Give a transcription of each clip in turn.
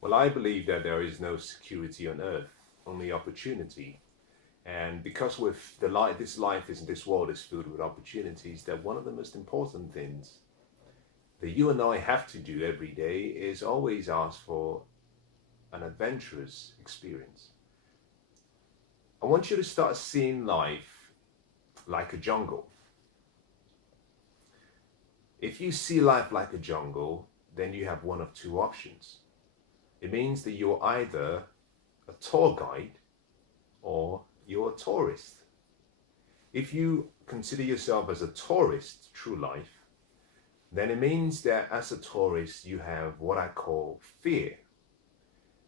Well, I believe that there is no security on earth, only opportunity. And because with this life is this world is filled with opportunities, that one of the most important things that you and I have to do every day is always ask for an adventurous experience. I want you to start seeing life like a jungle. If you see life like a jungle, then you have one of two options. It means that you're either a tour guide or you're a tourist. If you consider yourself as a tourist through life, then it means that as a tourist you have what I call fear.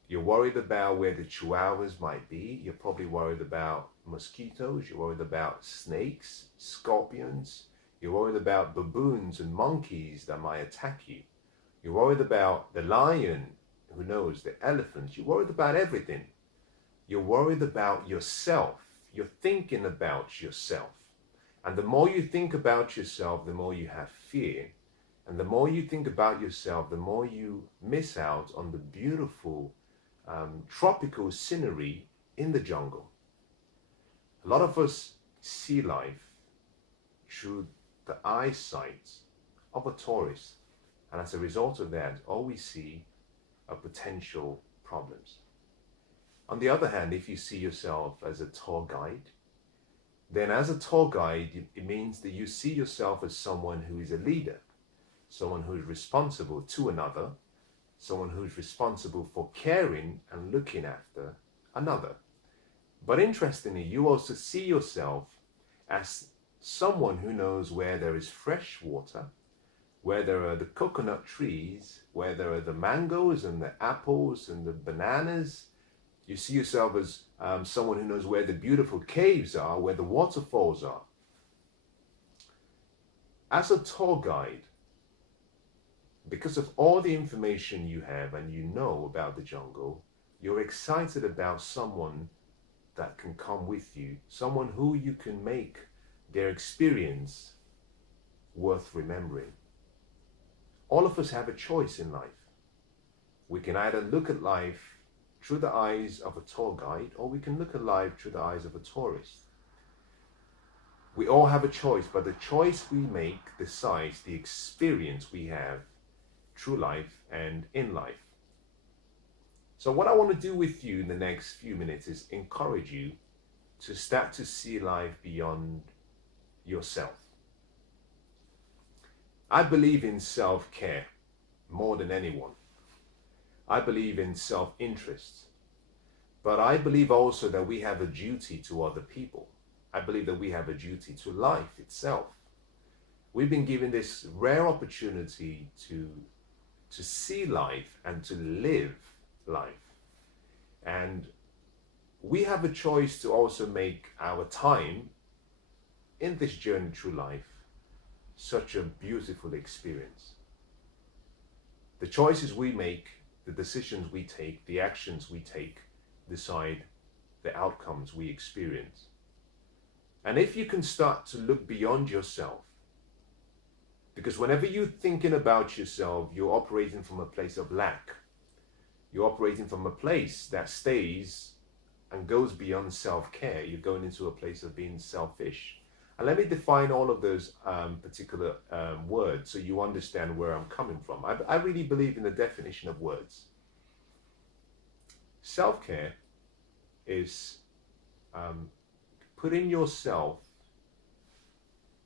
You're worried about where the chihuahuas might be. You're probably worried about mosquitoes. You're worried about snakes, scorpions. You're worried about baboons and monkeys that might attack you. You're worried about the lion, who knows, the elephant. You're worried about everything. You're worried about yourself. You're thinking about yourself. And the more you think about yourself, the more you have fear. And the more you think about yourself, the more you miss out on the beautiful tropical scenery in the jungle. A lot of us see life through the eyesight of a tourist. And as a result of that, all we see are potential problems. On the other hand, if you see yourself as a tour guide, then as a tour guide, it means that you see yourself as someone who is a leader, someone who is responsible to another, someone who is responsible for caring and looking after another. But interestingly, you also see yourself as someone who knows where there is fresh water, where there are the coconut trees, where there are the mangoes and the apples and the bananas. You see yourself as someone who knows where the beautiful caves are, where the waterfalls are. As a tour guide, because of all the information you have and you know about the jungle, you're excited about someone that can come with you, someone who you can make their experience worth remembering. All of us have a choice in life. We can either look at life through the eyes of a tour guide, or we can look at life through the eyes of a tourist. We all have a choice, but the choice we make decides the experience we have through life and in life. So what I want to do with you in the next few minutes is encourage you to start to see life beyond yourself. I believe in self-care more than anyone. I believe in self-interest. But I believe also that we have a duty to other people. I believe that we have a duty to life itself. We've been given this rare opportunity to see life and to live life. And we have a choice to also make our time in this journey through life such a beautiful experience. The choices we make, the decisions we take, the actions we take decide the outcomes we experience. And if you can start to look beyond yourself, because whenever you're thinking about yourself, you're operating from a place of lack. You're operating from a place that stays and goes beyond self-care. You're going into a place of being selfish. And let me define all of those particular words so you understand where I'm coming from. I really believe in the definition of words. Self-care is putting yourself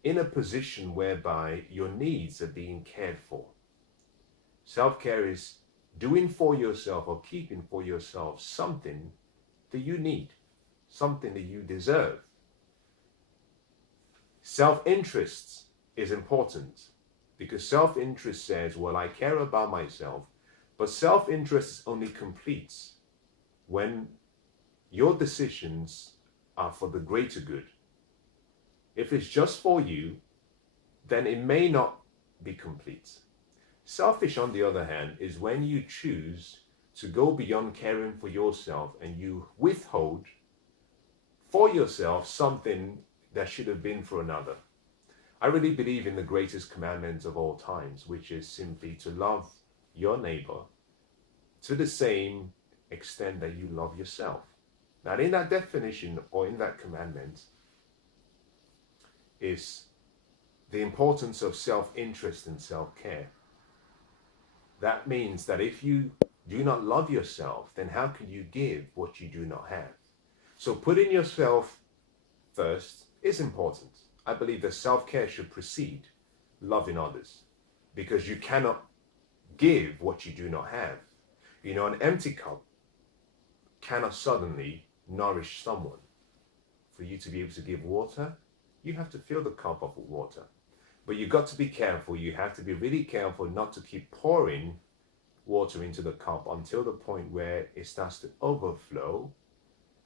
in a position whereby your needs are being cared for. Self-care is doing for yourself or keeping for yourself something that you need, something that you deserve. Self-interest is important because self-interest says, well, I care about myself, but self-interest only completes when your decisions are for the greater good. If it's just for you, then it may not be complete. Selfish, on the other hand, is when you choose to go beyond caring for yourself and you withhold for yourself something that should have been for another. I really believe in the greatest commandment of all times, which is simply to love your neighbor, to the same extent that you love yourself. Now, in that definition or in that commandment is the importance of self-interest and self-care. That means that if you do not love yourself, then how can you give what you do not have? So putting yourself first is important. I believe that self-care should precede loving others, because you cannot give what you do not have. You know, an empty cup cannot suddenly nourish someone. For you to be able to give water, you have to fill the cup up with water. But you've got to be careful. You have to be really careful not to keep pouring water into the cup until the point where it starts to overflow,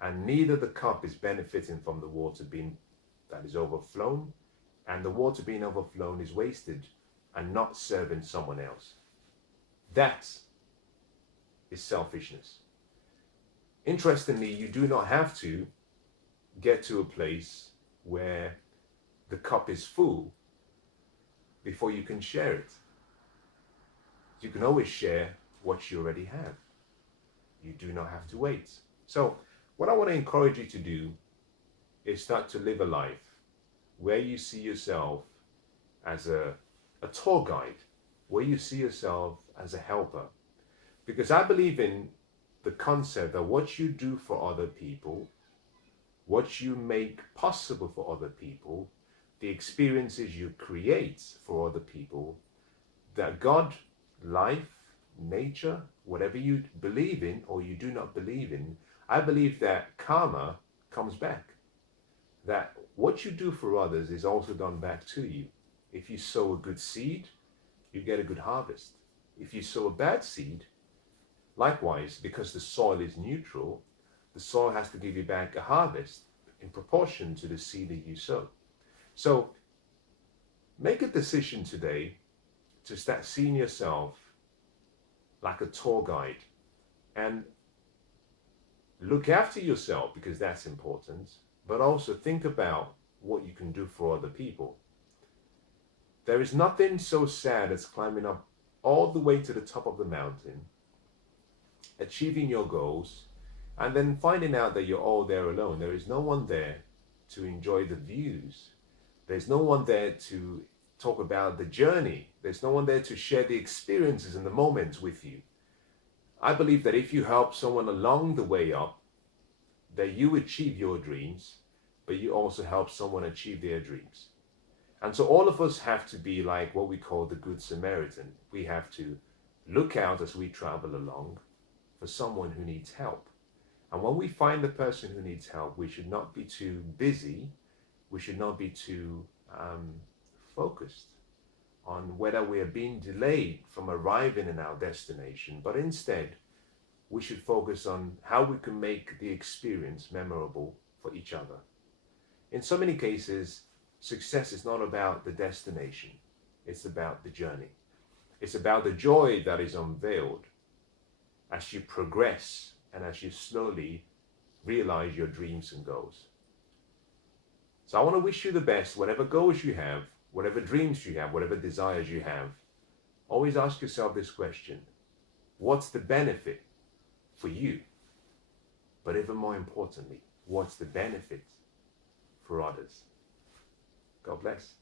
and neither the cup is benefiting from the water being that is overflown, and the water being overflown is wasted and not serving someone else. That is selfishness. Interestingly, you do not have to get to a place where the cup is full before you can share it. You can always share what you already have. You do not have to wait. So what I want to encourage you to do is start to live a life where you see yourself as a tour guide, where you see yourself as a helper. Because I believe in the concept that what you do for other people, what you make possible for other people, the experiences you create for other people, that God, life, nature, whatever you believe in or you do not believe in, I believe that karma comes back. That what you do for others is also done back to you. If you sow a good seed, you get a good harvest. If you sow a bad seed, likewise, because the soil is neutral, the soil has to give you back a harvest in proportion to the seed that you sow. So make a decision today to start seeing yourself like a tour guide and look after yourself, because that's important, but also think about what you can do for other people. There is nothing so sad as climbing up all the way to the top of the mountain, achieving your goals, and then finding out that you're all there alone. There is no one there to enjoy the views. There's no one there to talk about the journey. There's no one there to share the experiences and the moments with you. I believe that if you help someone along the way up, that you achieve your dreams, but you also help someone achieve their dreams. And so all of us have to be like what we call the Good Samaritan. We have to look out as we travel along for someone who needs help. And when we find the person who needs help, we should not be too busy. We should not be too focused on whether we are being delayed from arriving in our destination, but instead we should focus on how we can make the experience memorable for each other. In so many cases, success is not about the destination, it's about the journey. It's about the joy that is unveiled as you progress and as you slowly realize your dreams and goals. So I want to wish you the best, whatever goals you have, whatever dreams you have, whatever desires you have. Always ask yourself this question: what's the benefit for you? But even more importantly, what's the benefit for others? God bless.